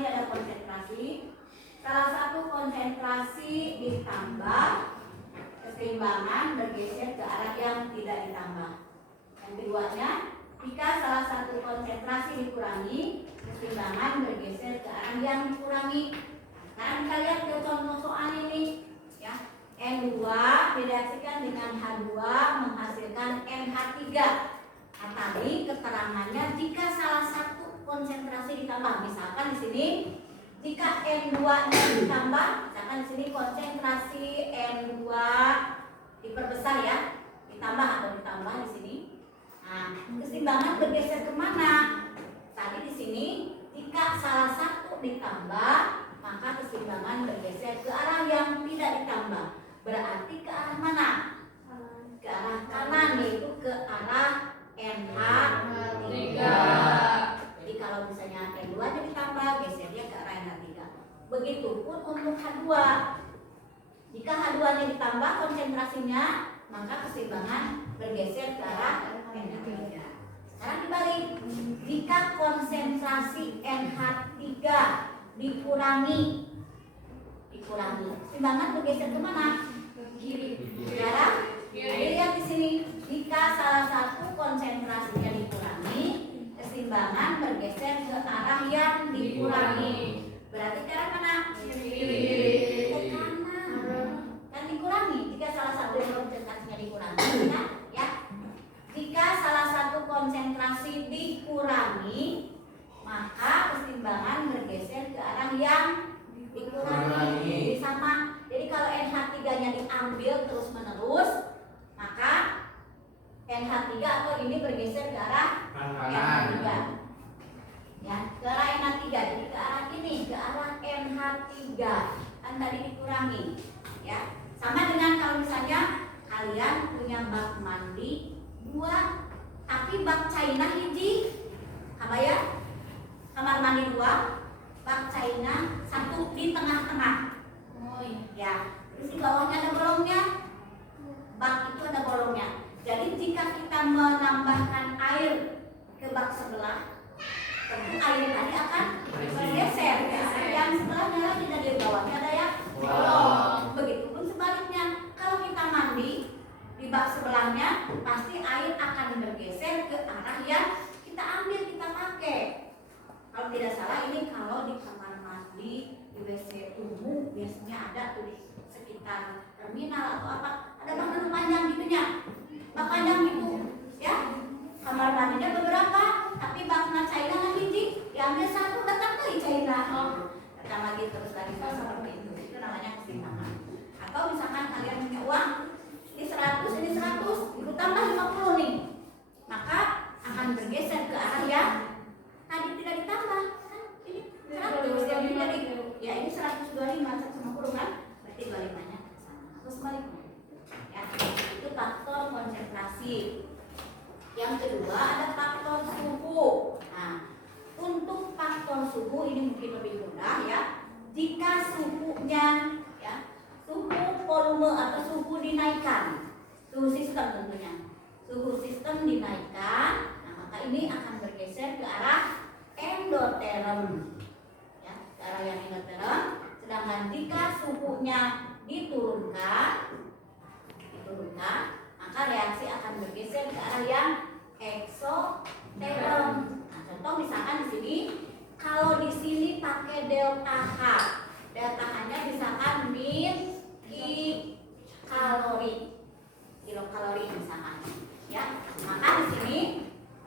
tadi ada konsentrasi. Salah satu konsentrasi ditambah, keseimbangan bergeser ke arah yang tidak ditambah. Yang keduanya, jika salah satu konsentrasi dikurangi, keseimbangan bergeser ke arah yang dikurangi. Sekarang kita lihat ke contoh soal ini, ya. N2 direaksikan dengan H2 menghasilkan NH3. Nah, tadi keterangannya jika salah satu konsentrasi ditambah, misalkan di sini jika N2-nya ditambah, misalkan di sini konsentrasi N2 diperbesar ya, ditambah atau ditambah di sini. Nah, keseimbangan bergeser kemana? Tadi di sini jika salah satu ditambah, maka keseimbangan bergeser ke arah yang tidak ditambah. Berarti ke arah mana? Ke arah kanan, yaitu ke arah NH3. Jadi kalau misalnya N2 nya ditambah, gesernya ke arah NH3. Begitupun untuk H2. Jika H2 nya ditambah konsentrasinya, maka keseimbangan bergeser ke arah NH3. Sekarang dibalik. Jika konsentrasi NH3 dikurangi, keseimbangan bergeser ke mana? Kiri. Ke arah kiri. Lihat di sini. Jika salah satu konsentrasinya dikurangi, keseimbangan bergeser ke arah yang dikurangi. Berarti ke arah mana? Kiri. Ke kanan. Kan dikurangi. Jika salah satu konsentrasinya dikurangi, ya. Jika salah satu konsentrasi dikurangi, maka keseimbangan bergeser ke arah yang dikurangi. Jadi sama. Jadi kalau NH3-nya diambil terus menerus, maka NH3 atau ini bergeser ke arah NH3. Ya, ke arah NH3. Jadi ke arah ini, ke arah NH3. Kan tadi dikurangi. Ya. Sama dengan kalau misalnya kalian punya bak mandi 2, tapi bak China hiji. Apa ya? Kamar mandi 2, bak China 1 di tengah-tengah. Oh ya, terus di bawahnya ada bolongnya. Bak itu ada bolongnya. Jadi jika kita menambahkan air ke bak sebelah, tentu air tadi akan bergeser ke arah yang sebelahnya lagi, dan di bawahnya ada yang bolong. Begitupun sebaliknya, kalau kita mandi di bak sebelahnya, pasti air akan bergeser ke arah yang kita ambil, kita pakai. Kalau tidak salah ini kalau di kamar mandi, di WC umum biasanya ada tuh di sekitar terminal atau apa, ada bak panjang gitunya, bak panjang gitu, ya. Kamar mandinya beberapa, tapi baknya China kan biji, diambil 1 datang ke China, datang lagi terus lagi seperti itu namanya keseimbangan. Atau misalkan kalian punya uang ini 100, ini 100, itu tambah 50 nih, maka akan bergeser ke arah yang tadi tidak ditambah, kan ini 100, yang ini jadi ya ini 125, 150 kan, berarti 25-nya sama atau sebaliknya. Ya, itu faktor konsentrasi. Yang kedua ada faktor suhu. Nah, untuk faktor suhu ini mungkin lebih mudah ya. Jika suhunya ya, suhu volume atau suhu dinaikkan, suhu sistem tentunya, suhu sistem dinaikkan, nah maka ini akan bergeser ke arah endoterm, ya, ke arah yang endoterm. Sedangkan jika suhunya diturunkan, maka reaksi akan bergeser ke arah yang eksoterm. Nah, contoh misalkan di sini, kalau di sini pakai delta H, delta H-nya misalkan min kilokalori misalkan, ya. Maka di sini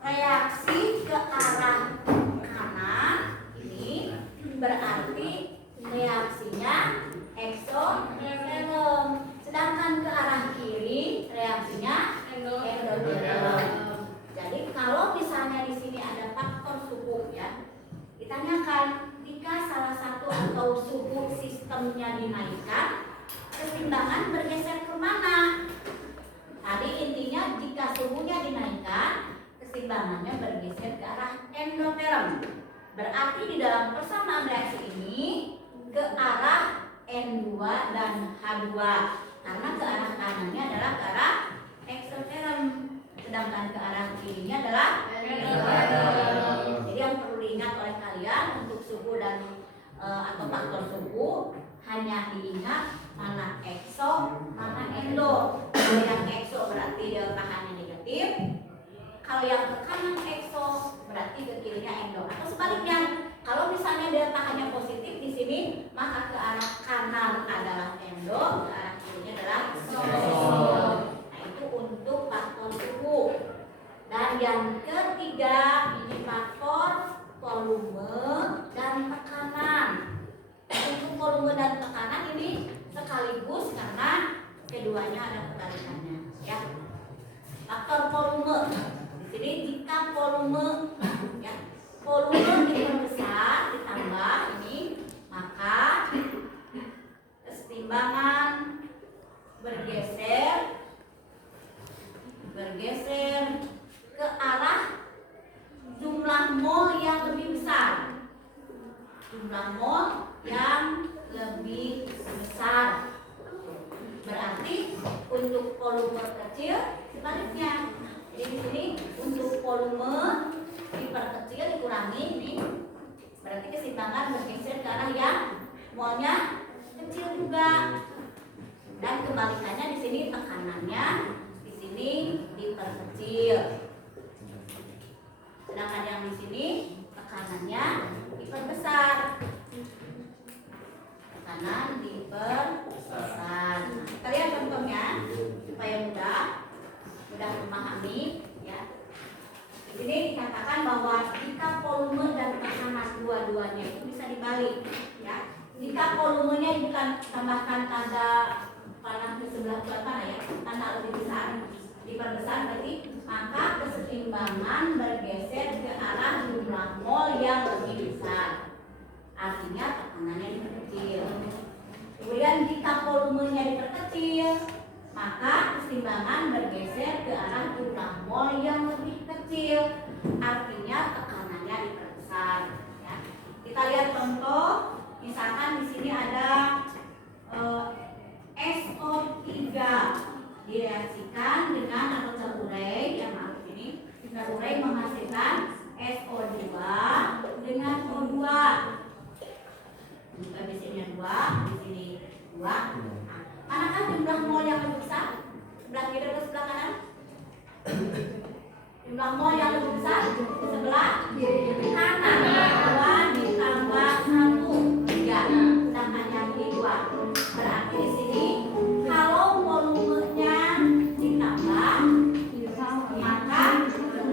reaksi ke arah kanan ini berarti reaksinya eksoterm. Sedangkan ke arah kiri reaksinya endoterm. Jadi kalau misalnya di sini ada faktor suhu ya, ditanyakan jika salah satu atau suhu sistemnya dinaikkan, keseimbangan bergeser ke mana? Tadi intinya jika suhunya dinaikkan, keseimbangannya bergeser ke arah endoterm. Berarti di dalam persamaan reaksi ini ke arah N2 dan H2. Karena ke arah kanannya adalah ke arah eksoterm, sedangkan ke arah kirinya adalah endoterm. Jadi yang perlu diingat oleh kalian untuk suhu dan kanan exo, berarti ke kirinya endo. Atau sebaliknya, kalau misalnya delta-nya positif di sini, maka ke arah kanan adalah endo, ke arah kirinya adalah exo. Nah, itu untuk faktor suhu. Dan yang ketiga, ini faktor volume dan tekanan. Untuk volume dan tekanan ini sekaligus karena keduanya ada kebalikannya, ya. Faktor volume di sini jika volume, ya, volume diperbesar ditambah ini, maka kesetimbangan bergeser ke arah jumlah mol yang lebih besar. Jumlah mol yang lebih besar. Berarti untuk volume kecil sebaliknya. Jadi di sini untuk volume diperkecil dikurangi ini. Berarti keseimbangan bergeser ke arah yang molnya kecil juga. Dan kebalikannya di sini tekanannya di sini diperkecil. Sedangkan yang di sini tekanannya diperbesar. Tekanan diperbesar. Nah, kita lihat contohnya supaya mudah memahami, ya. Di sini dikatakan bahwa jika volume dan tekanan dua-duanya itu bisa dibalik, ya. Jika volumenya bukan tambahkan tanda panah ke sebelah mana, ya, tanda lebih besar, diperbesar berarti maka keseimbangan bergeser ke arah jumlah mol yang lebih besar. Artinya tekanannya diperkecil. Kemudian jika volumenya diperkecil, maka keseimbangan bergeser ke arah jumlah mol yang lebih kecil. Artinya tekanannya diperbesar, ya. Kita lihat contoh, misalkan di sini ada SO3 direaksikan dengan atau terurai, yang maaf ini terurai menghasilkan SO2 dengan O2. Di sini 2, di sini 2. Manakah jumlah mol yang lebih besar? Sebelah kiri atau sebelah kanan? Jumlah mol yang lebih besar sebelah kanan. 2 ditambah 1, 3. Sedangkan yang ini 2. Berarti di sini kalau volumenya ditambah, maka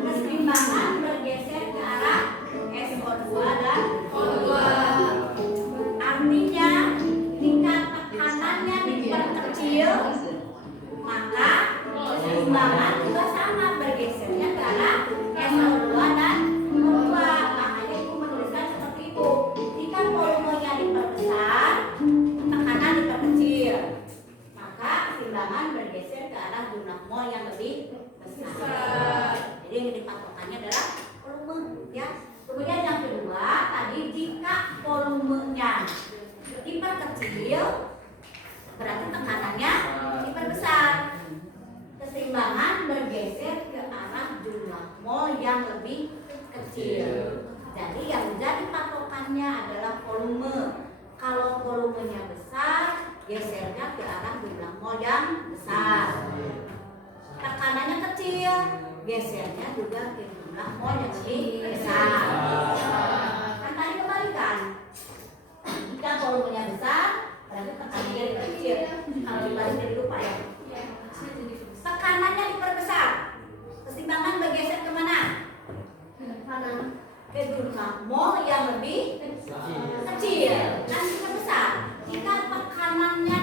keseimbangan bergeser ke arah SO2 dan O2. Artinya jika tekanannya diperkecil, maka keseimbangan juga sama bergesernya ke arah SO2 dan O2. Makanya ibu menuliskan seperti itu. Jika volumenya diperbesar, tekanan diperkecil, maka keseimbangan bergeser ke arah jumlah mol yang lebih besar. Jadi yang dipatokannya adalah volume, ya. Kemudian yang kedua tadi, jika volumenya diperkecil, berarti tekanannya diperbesar. Keseimbangan bergeser ke arah jumlah mol yang lebih kecil. Jadi yang jadi patokannya adalah volume. Kalau volumenya besar, gesernya ke arah jumlah mol yang besar. Tekanannya kecil, gesernya juga ke jumlah mol yang lebih besar. Kan tadi kebalikan. Jika volumenya besar, berarti tekanannya kecil. Kalau dibalik jadi lupa, ya. Tekanannya diperbesar, keseimbangan bergeser kemana? Ke jumlah mol yang lebih kecil. Dan diperbesar. Jika tekanannya